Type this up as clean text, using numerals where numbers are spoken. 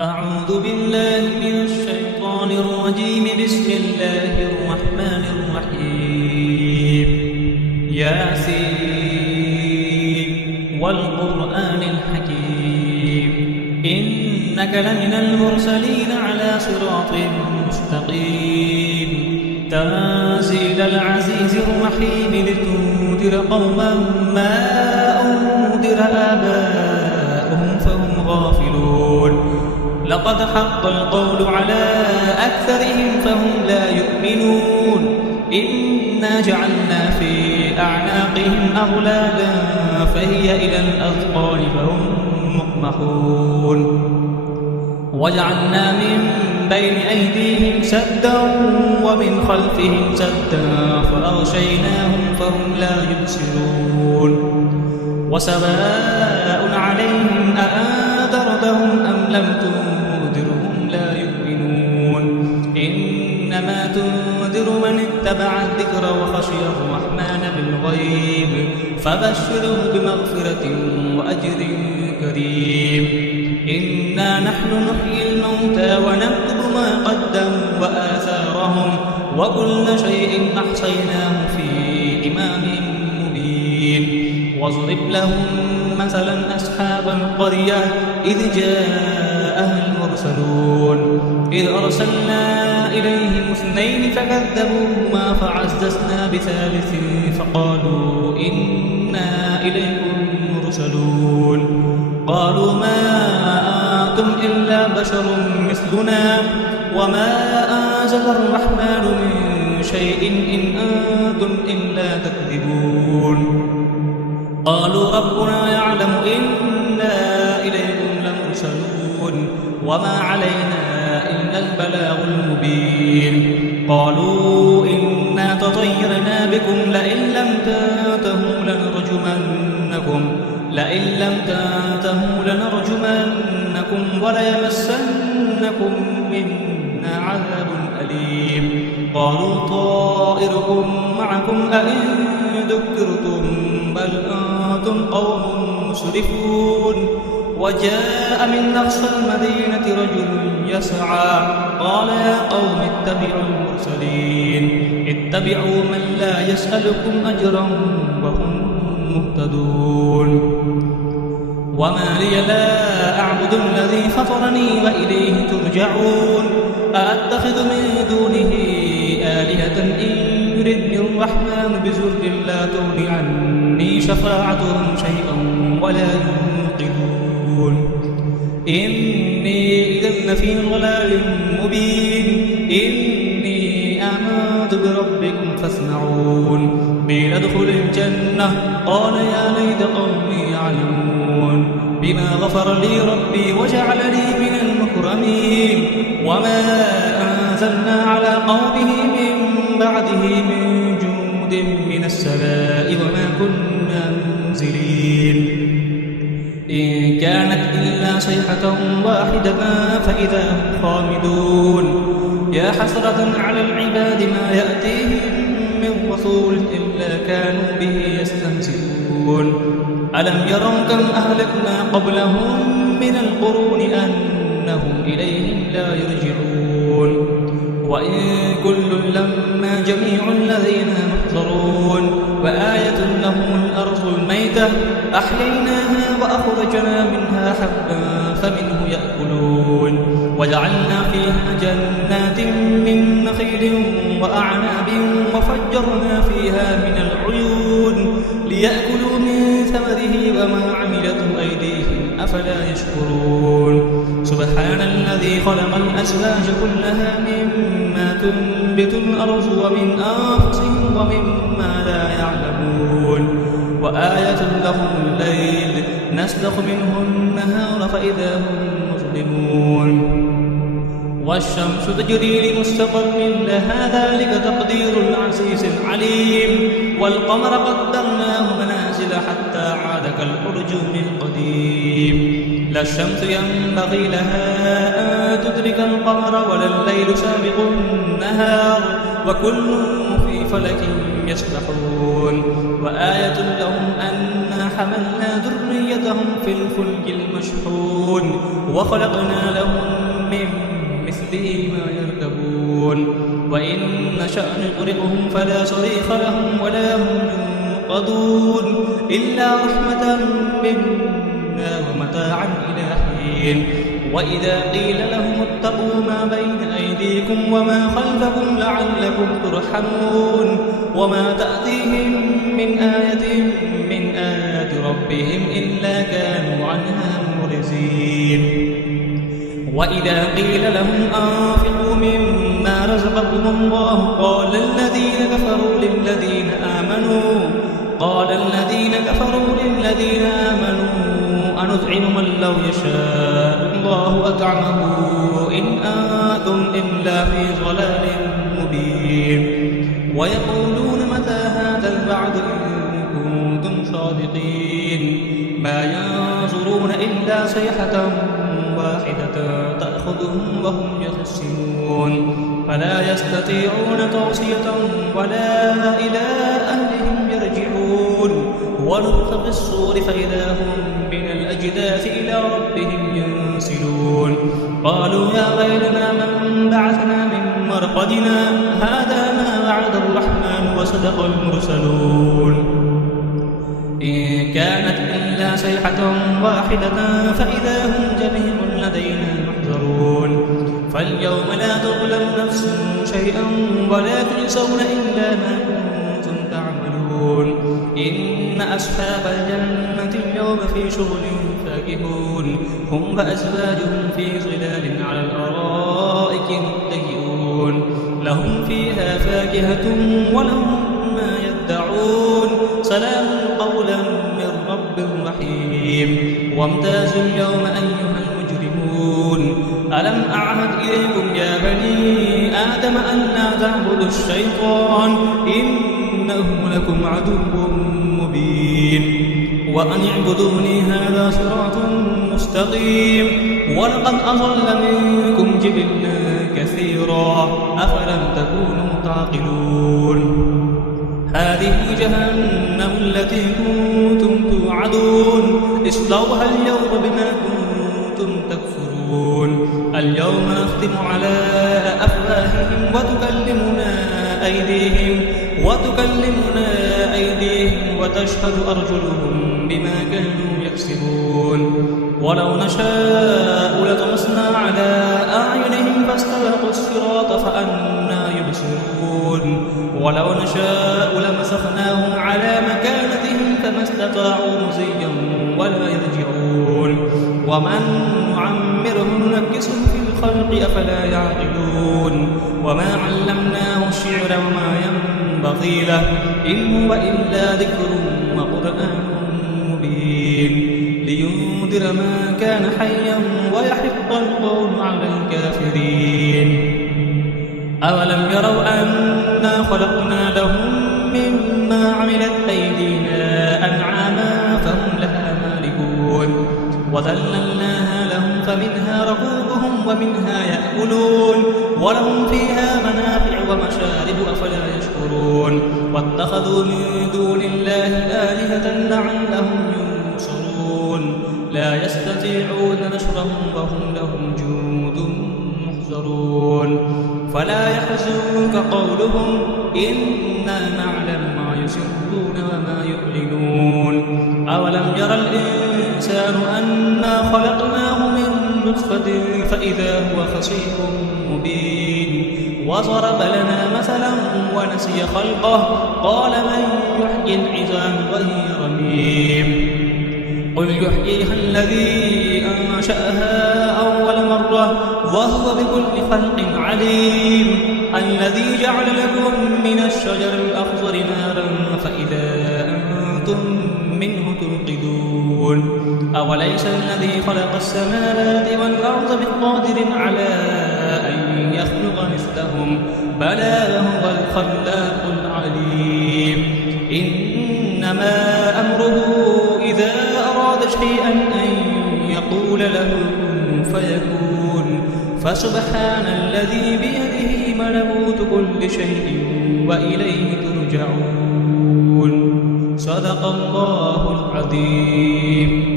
أعوذ بالله من الشيطان الرجيم. بسم الله الرحمن الرحيم. ياسين والقرآن الحكيم إنك لمن المرسلين على صراط مستقيم تنزيل العزيز الرحيم لتنذر قوما ما أنذر آباؤهم فهم غافلون. لقد حق القول على أكثرهم فهم لا يؤمنون. إنا جعلنا في أعناقهم أغلالا فهي إلى الأذقان فهم مقمحون. وجعلنا من بين أيديهم سدا ومن خلفهم سدا فأغشيناهم فهم لا يبصرون. وسواء عليهم أأنذرتهم أم لم تنذرهم لا يؤمنون. إنما تنذر من اتبع الذكر وخشي الرحمن بالغيب فبشره بمغفرة وأجر كريم. إنا نحن نحيي الموتى ونكتب ما قدموا وآثارهم وكل شيء أحصيناه في إمام مبين. واضرب لهم مثلا أصحاب القرية إذ جاءها المرسلون إذ أرسلنا إليهم اثنين فكذبوهما فعززنا بثالث فقالوا إنا إليكم مرسلون. قالوا ما أنتم إلا بشر مثلنا وما أنزل الرحمن من شيء إن أنتم إلا تكذبون. قالوا ربنا يعلم إنا إليكم لمرسلون وما علينا إلا البلاغ المبين. قالوا إنا تطيرنا بكم لئن لم تنتهوا لنرجمنكم وليمسنكم منا عذاب أليم. قالوا طائركم معكم أئن ذكرتم بل أنتم قوم مسرفون. وجاء من أقصى المدينة رجل يسعى قال يا قوم اتبعوا المرسلين اتبعوا من لا يسألكم أجرا وهم مهتدون. وما لي لا أعبد الذي فطرني وإليه ترجعون. أأتخذ من دونه آلهة إن يردني الرحمن بضر لا تغن عني شفاعتهم شيئا ولا ينقذون. إني إذا لفي ضلال مبين. إني آمنت بربكم فاسمعون. قيل ادخل الجنة قال يا ليت قومي يعلمون بما غفر لي ربي وجعلني من المكرمين. وما أنزلنا على قومه من بعده من جند من السماء وما كنا منزلين. إن كانت إلا صيحة واحدة فإذا هم خامدون. يا حسرة على العباد ما يأتيهم من رسول إلا كانوا به يستهزئون. ألم يروا كم أهلكنا قبلهم من القرون أنهم إليهم لا يرجعون. وإن كل لما جميع الذين محضرون. وآية لهم الأرض الميتة أحييناها وأخرجنا منها حبا فمنه يأكلون. وجعلنا فيها جنات من نخيل وأعناب وفجرنا فيها من العيون ليأكلوا من ثمره وما عملته أيديهم أفلا يشكرون. سبحان الذي خلق الأزواج كلها مما تنبت الأرض ومن أنفسهم ومما لا يعلمون. وآية لهم الليل نسلخ منه النهار فإذا هم مظلمون. والشمس تجري لمستقر لها ذلك تقدير العزيز العليم. والقمر قدرناه منازل حتى عاد كالأرجون القديم. لا الشمس ينبغي لها أن تدرك القمر ولا الليل سابق النهار وكل في فلك يسبحون. وآية لهم أنا حملنا ذريتهم في الفلك المشحون وخلقنا لهم تغرقهم فلا صريخ لهم ولا هم ينقذون إلا رحمة منا ومتاعا إلى حين. وإذا قيل لهم اتقوا ما بين أيديكم وما خلفكم لعلكم ترحمون وما تأتيهم من آية من آيات ربهم إلا كانوا عنها معرضين. وإذا قيل لهم أنفقوا مما رزقكم الله قال الذين كفروا للذين آمنوا أنطعم من لو يشاء الله أطعمه إن أنتم إلا في ضلال مبين. ويقولون متى هذا الوعد إن كنتم صادقين ما ينظرون إلا صيحة واحدة تأخذهم وهم يخسرون فلا يستطيعون توصية ولا إلى أهلهم يرجعون. ونفخ في الصور فإذا هم من الأجداث إلى ربهم ينسلون قالوا يا ويلنا من بعثنا من مرقدنا هذا ما وعد الرحمن وصدق المرسلون إن كانت إلا صيحة واحدة فإذا هم جميع لدينا محضرون. فاليوم لا تظلم نفس شيئا ولا تجزون إلا ما كنتم تعملون. إن أصحاب الجنة اليوم في شغل فاكهون هم وأزواجهم في ظلال على الأرائك متكئون لهم فيها فاكهة ولهم ما يدعون سلام قولا من رب رحيم. وامتازوا اليوم أيها المجرمون ألم أعهد إليكم يا بني آدم أن لا تعبدوا الشيطان إنه لكم عدو مبين. وأن اعبدوني هذا صراط مستقيم. ولقد أضل منكم جبلا كثيرا أفلم تكونوا تعقلون. هذه جهنم التي كنتم توعدون اصلوها اليوم بما كنتم تكفرون. اليوم نختم على أفواههم وتكلمنا أيديهم وتشهد أرجلهم بما كانوا يكسبون. ولو نشاء لطمسنا على أعينهم فاستبقوا الصراط فأنى يبصرون. ولو نشاء لمسخناهم على مكانتهم فما استطاعوا مزيا ولا يرجعون. ومن نعمره ننكسه في الخلق أفلا يعقلون. وما علمناه الشعر وما ينبغي له إن هو إلا ذكر وقرآن مبين لينذر ما كان حيا ويحق القول على الكافرين. أولم يروا أنا خلقنا لهم مما عملت أيدينا أنعاما فهم لها مالكون وذللناها لهم فمنها ركوبهم ومنها يأكلون ولهم فيها منافع ومشارب أفلا يشكرون. واتخذوا من دون الله آلهة لعلهم ينصرون لا يستطيعون نصرهم وهم لهم جند محضرون. فلا يحزنك قولهم إنا نعلم ما يسرون وما يعلنون. أولم يرى الإنسان أنا خلقناه من نطفة فإذا هو خصيم مبين. وضرب لنا مثلا ونسي خلقه قال من يحيي العظام وهي رميم. قل يحييها الذي أنشأها أول مرة وهو بكل خلق عليم. الذي جعل لكم من الشجر الأخضر نارا فإذا أنتم منه توقدون. أوليس الذي خلق السماوات والأرض بقادر على أن يخلق مثلهم بلى وهو الخلاق العليم. إنما أمره إذا أراد شيئا أن يقول له كن فيكون. فسبحان الذي بيده ملكوت كل شيء وإليه ترجعون. صدق الله العظيم.